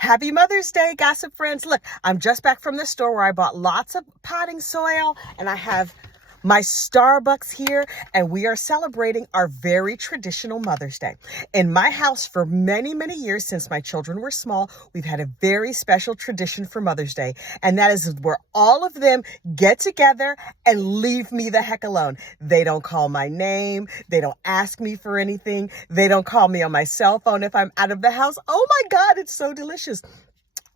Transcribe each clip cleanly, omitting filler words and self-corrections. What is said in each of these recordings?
Happy Mother's Day, gossip friends. Look, I'm just back from the store where I bought lots of potting soil, and I have my Starbucks here, and we are celebrating our very traditional Mother's Day. In my house, for many, many years, since my children were small, we've had a very special tradition for Mother's Day, and that is where all of them get together and leave me the heck alone. They don't call my name. They don't ask me for anything. They don't call me on my cell phone if I'm out of the house. Oh my God, it's so delicious.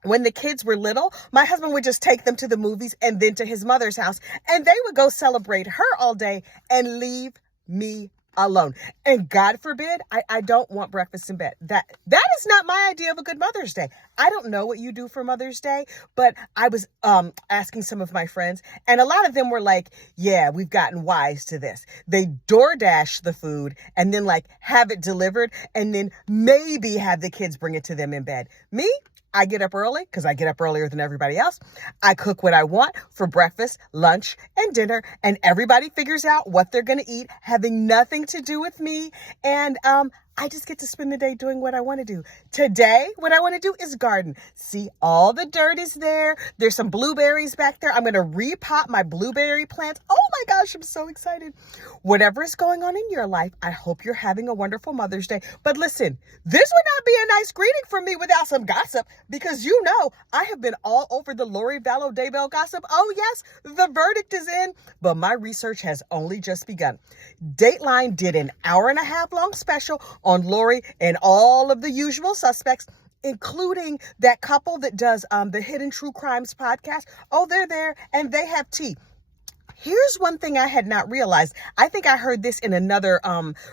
When the kids were little, my husband would just take them to the movies and then to his mother's house, and they would go celebrate her all day and leave me alone. And God forbid, I don't want breakfast in bed. That is not my idea of a good Mother's Day. I don't know what you do for Mother's Day, but I was asking some of my friends, and a lot of them were like, yeah, we've gotten wise to this. They DoorDash the food and then like have it delivered and then maybe have the kids bring it to them in bed. Me? I get up early because I get up earlier than everybody else. I cook what I want for breakfast, lunch, and dinner, and everybody figures out what they're going to eat, having nothing to do with me. And I just get to spend the day doing what I want to do. Today, what I want to do is garden. See, all the dirt is there. There's some blueberries back there. I'm going to repot my blueberry plants. Oh my gosh, I'm so excited. Whatever is going on in your life, I hope you're having a wonderful Mother's Day. But listen, this would not be a nice greeting from me without some gossip, because you know I have been all over the Vallow Daybell gossip. Oh yes, the verdict is in, but my research has only just begun. Dateline did an hour-and-a-half long special on Lori and all of the usual suspects, including that couple that does the Hidden True Crimes podcast. Oh, they're there and they have tea. Here's one thing I had not realized. I think I heard this in another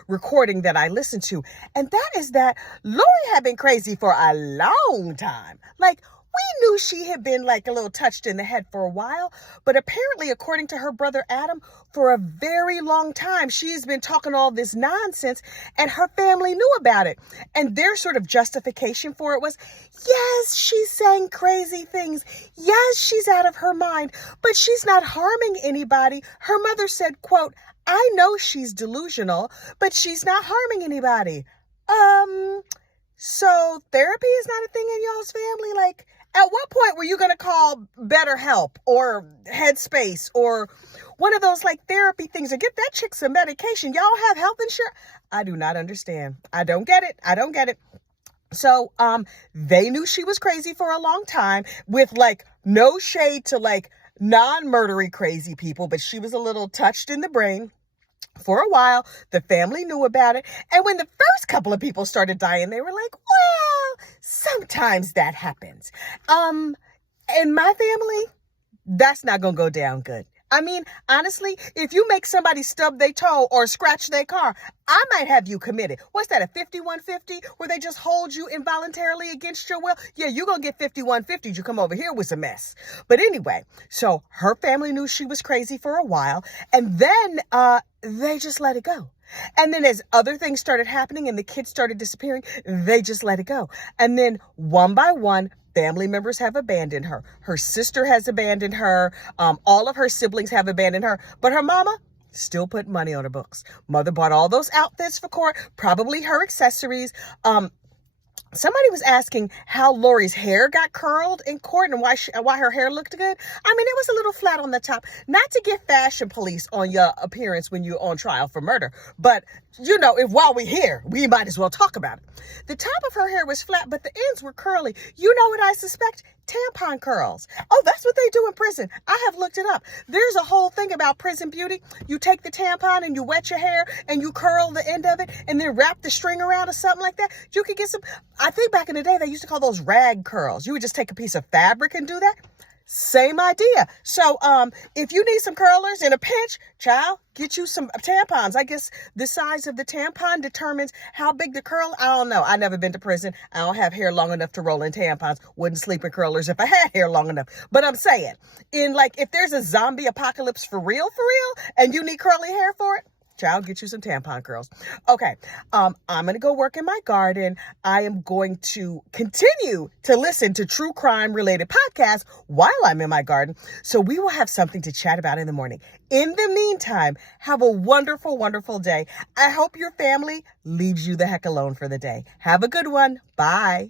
recording that I listened to. And that is that Lori had been crazy for a long time. Like, we knew she had been like a little touched in the head for a while, but apparently, according to her brother Adam, for a very long time, she's been talking all this nonsense and her family knew about it. And their sort of justification for it was, yes, she's saying crazy things. Yes, she's out of her mind, but she's not harming anybody. Her mother said, quote, I know she's delusional, but she's not harming anybody. So therapy is not a thing in y'all's family? Like, at what point were you going to call BetterHelp or Headspace or one of those like therapy things or get that chick some medication? Y'all have health insurance? I do not understand. I don't get it. So, they knew she was crazy for a long time with like no shade to like non-murdery crazy people, but she was a little touched in the brain. For a while, the family knew about it. And when the first couple of people started dying, they were like, well, sometimes that happens. In my family, that's not going to go down good. I mean, honestly, if you make somebody stub their toe or scratch their car, I might have you committed. What's that, a 5150 where they just hold you involuntarily against your will? Yeah, you're going to get 5150. You come over here with some mess. But anyway, so her family knew she was crazy for a while. And then they just let it go. And then as other things started happening and the kids started disappearing, they just let it go. And then one by one, family members have abandoned her. Her sister has abandoned her. All of her siblings have abandoned her. But her mama still put money on her books. Mother bought all those outfits for court, probably her accessories. Somebody was asking how Lori's hair got curled in court and why her hair looked good. I mean, it was a little flat on the top. Not to get fashion police on your appearance when you're on trial for murder, but you know, if while we're here, we might as well talk about it. The top of her hair was flat, but the ends were curly. You know what I suspect? Tampon curls. Oh, that's what they do in prison. I have looked it up. There's a whole thing about prison beauty. You take the tampon and you wet your hair and you curl the end of it and then wrap the string around or something like that. You could get some, I think back in the day, they used to call those rag curls. You would just take a piece of fabric and do that. Same idea. So if you need some curlers in a pinch, child, get you some tampons. I guess the size of the tampon determines how big the curl. I don't know. I've never been to prison. I don't have hair long enough to roll in tampons. Wouldn't sleep in curlers if I had hair long enough. But I'm saying, in like, if there's a zombie apocalypse for real, and you need curly hair for it, child, get you some tampon curls. Okay, I'm going to go work in my garden. I am going to continue to listen to true crime related podcasts while I'm in my garden. So we will have something to chat about in the morning. In the meantime, have a wonderful, wonderful day. I hope your family leaves you the heck alone for the day. Have a good one. Bye.